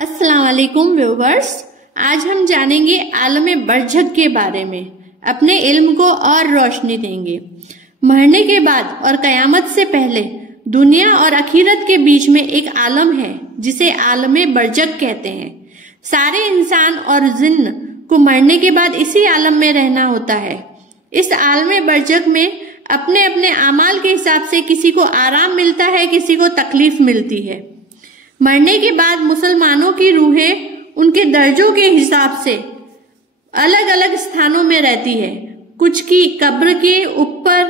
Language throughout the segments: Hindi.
अस्सलाम वालेकुम व्यूवर्स, आज हम जानेंगे आलम बरज़ख के बारे में। अपने इल्म को और रोशनी देंगे। मरने के बाद और कयामत से पहले दुनिया और आखिरत के बीच में एक आलम है जिसे आलम बरज़ख कहते हैं। सारे इंसान और जिन्न को मरने के बाद इसी आलम में रहना होता है। इस आलम बरज़ख में अपने अपने आमाल के हिसाब से किसी को आराम मिलता है, किसी को तकलीफ मिलती है। मरने के बाद मुसलमानों की रूहें उनके दर्जों के हिसाब से अलग अलग स्थानों में रहती है। कुछ की कब्र के ऊपर,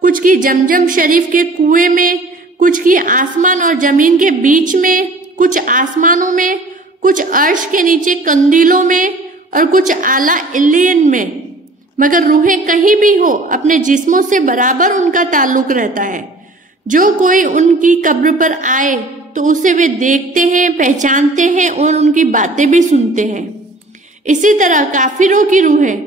कुछ की जमजम शरीफ के कुएं में, कुछ की आसमान और जमीन के बीच में, कुछ आसमानों में, कुछ अर्श के नीचे कंदीलों में और कुछ आला इल्लियन में। मगर रूहें कहीं भी हो, अपने जिस्मों से बराबर उनका ताल्लुक रहता है। जो कोई उनकी कब्र पर आए तो उसे वे देखते हैं, पहचानते हैं और उनकी बातें भी सुनते हैं। इसी तरह काफिरों की रूहें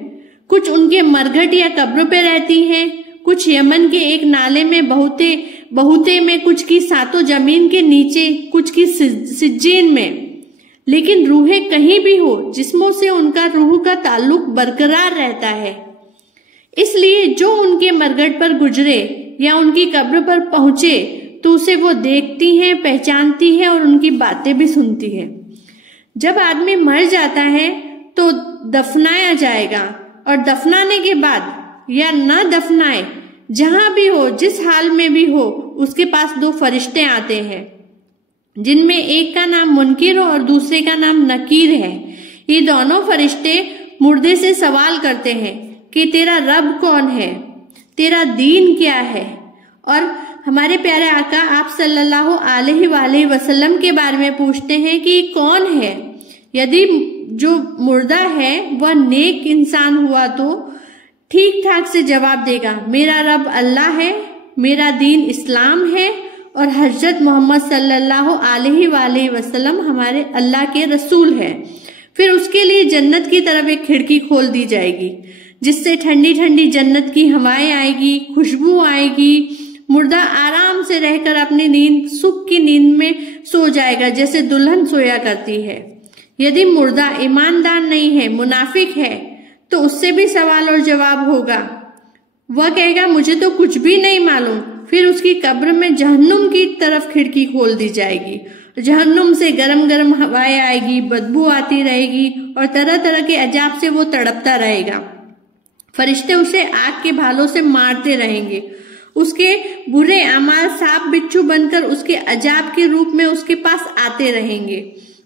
कुछ उनके मरघट या कब्र पे रहती हैं, कुछ यमन के एक नाले में बहुते में, कुछ की सातों जमीन के नीचे, कुछ की सिज्जीन में। लेकिन रूहें कहीं भी हो, जिस्मों से उनका रूह का ताल्लुक बरकरार रहता है। इसलिए जो उनके मरघट पर गुजरे या उनकी कब्र पर पहुंचे तो उसे वो देखती हैं, पहचानती है और उनकी बातें भी सुनती है। जब आदमी मर जाता है तो दफनाया जाएगा और दफनाने के बाद या न दफनाए, जहां भी हो, जिस हाल में भी हो, उसके पास दो फरिश्ते आते हैं जिनमें एक का नाम मुनकिर और दूसरे का नाम नकीर है। ये दोनों फरिश्ते मुर्दे से सवाल करते हैं कि तेरा रब कौन है, तेरा दीन क्या है। और हमारे प्यारे आका आप सल्लल्लाहु अलैहि वसल्लम के बारे में पूछते हैं कि कौन है। यदि जो मुर्दा है वह नेक इंसान हुआ तो ठीक ठाक से जवाब देगा, मेरा रब अल्लाह है, मेरा दीन इस्लाम है और हजरत मोहम्मद सल्लल्लाहु अलैहि वसल्लम हमारे अल्लाह के रसूल है। फिर उसके लिए जन्नत की तरफ एक खिड़की खोल दी जाएगी जिससे ठंडी ठंडी जन्नत की हवाएं आएगी, खुशबू आएगी। मुर्दा आराम से रहकर अपनी नींद, सुख की नींद में सो जाएगा जैसे दुल्हन सोया करती है। यदि मुर्दा ईमानदार नहीं है, मुनाफिक है, तो उससे भी सवाल और जवाब होगा। वह कहेगा मुझे तो कुछ भी नहीं मालूम। फिर उसकी कब्र में जहन्नुम की तरफ खिड़की खोल दी जाएगी। जहन्नुम से गरम गरम हवाएं आएगी, बदबू आती रहेगी और तरह तरह के अजाब से वो तड़पता रहेगा। फरिश्ते उसे आग के भालों से मारते रहेंगे। उसके बुरे अमाल सांप बिच्छू बनकर उसके अजाब के रूप में उसके पास आते रहेंगे।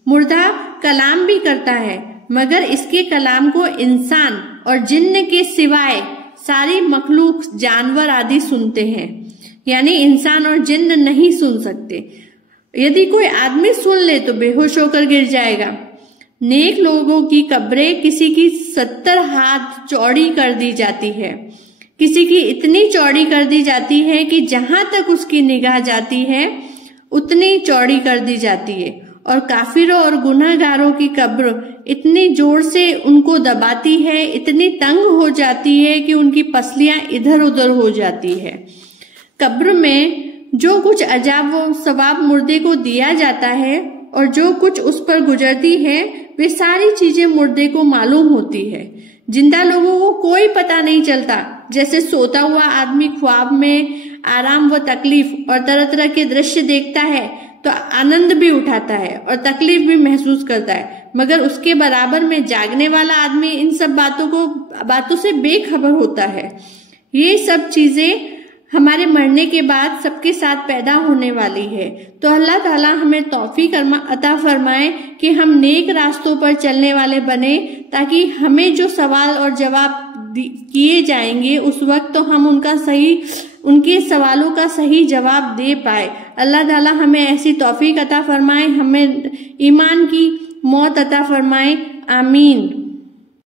मुर्दा कलाम भी करता है, मगर इसके कलाम को इंसान और जिन्न के सिवाय सारी मखलूक, जानवर आदि सुनते हैं। यानी इंसान और जिन्न नहीं सुन सकते। यदि कोई आदमी सुन ले तो बेहोश होकर गिर जाएगा। नेक लोगों की कब्रें किसी की 70 हाथ चौड़ी कर दी जाती है, किसी की इतनी चौड़ी कर दी जाती है कि जहां तक उसकी निगाह जाती है उतनी चौड़ी कर दी जाती है। और काफिरों और गुनहगारों की कब्र इतनी जोर से उनको दबाती है, इतनी तंग हो जाती है कि उनकी पसलियां इधर उधर हो जाती है। कब्र में जो कुछ अजाब व सवाब मुर्दे को दिया जाता है और जो कुछ उस पर गुजरती है, वे सारी चीजें मुर्दे को मालूम होती है। जिंदा लोगों को कोई पता नहीं चलता। जैसे सोता हुआ आदमी ख्वाब में आराम व तकलीफ और तरह तरह के दृश्य देखता है तो आनंद भी उठाता है और तकलीफ भी महसूस करता है, मगर उसके बराबर में जागने वाला आदमी इन सब बातों से बेखबर होता है। ये सब चीजें हमारे मरने के बाद सबके साथ पैदा होने वाली है। तो अल्लाह ताला हमें तौफीक अता फरमाए कि हम नेक रास्तों पर चलने वाले बने, ताकि हमें जो सवाल और जवाब किए जाएंगे उस वक्त तो हम उनके सवालों का सही जवाब दे पाए। अल्लाह ताला हमें ऐसी तौफीक अता फरमाए, हमें ईमान की मौत अता फरमाए। आमीन।